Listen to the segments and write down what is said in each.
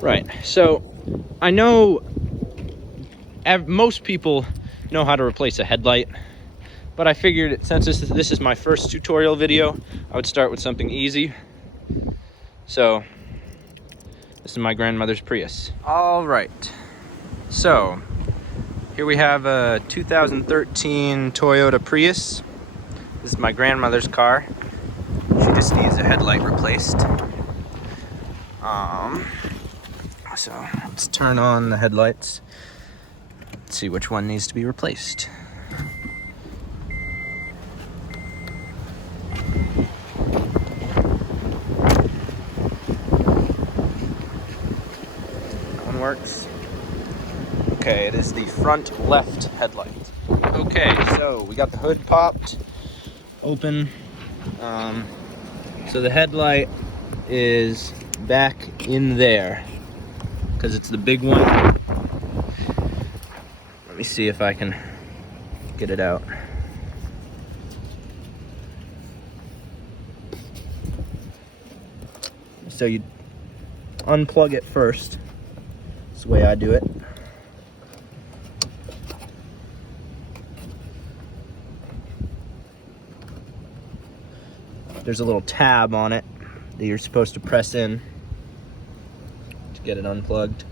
Right, so I know most people know how to replace a headlight, but I figured since this is my first tutorial video, I would start with something easy. So this is my grandmother's Prius. All right, so here we have a 2013 Toyota Prius. This is my grandmother's car. She just needs a headlight replaced. So let's turn on the headlights. Let's see which one needs to be replaced. That one works. Okay, it is the front left headlight. Okay, so we got the hood popped open. So the headlight is back in there because it's the big one. Let me see if I can get it out. So you unplug it first. That's the way I do it. There's a little tab on it that you're supposed to press in to get it unplugged.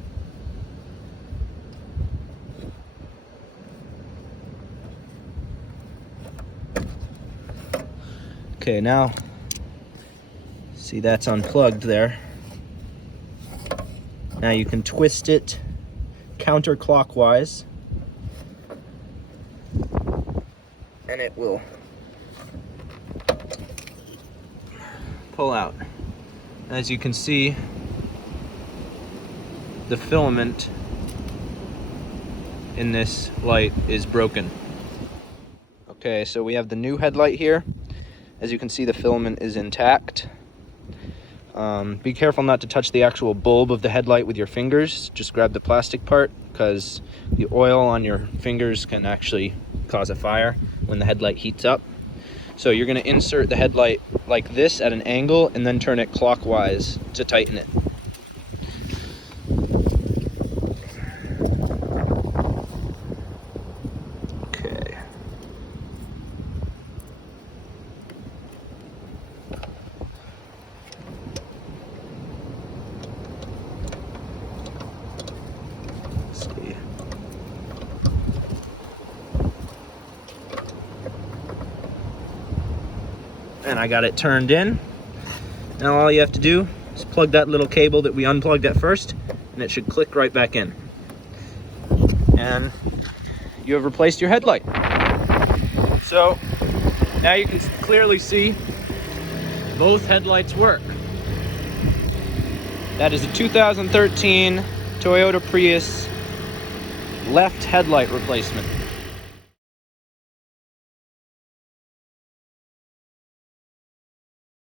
Okay, now, see that's unplugged there. Now you can twist it counterclockwise and it will pull out. As you can see, the filament in this light is broken. Okay, so we have the new headlight here. As you can see, the filament is intact. Be careful not to touch the actual bulb of the headlight with your fingers. Just grab the plastic part because the oil on your fingers can actually cause a fire when the headlight heats up. So you're going to insert the headlight like this at an angle and then turn it clockwise to tighten it. Okay. Let's see. And I got it turned in. Now all you have to do is plug that little cable that we unplugged at first, and it should click right back in. And you have replaced your headlight. So now you can clearly see both headlights work. That is a 2013 Toyota Prius left headlight replacement.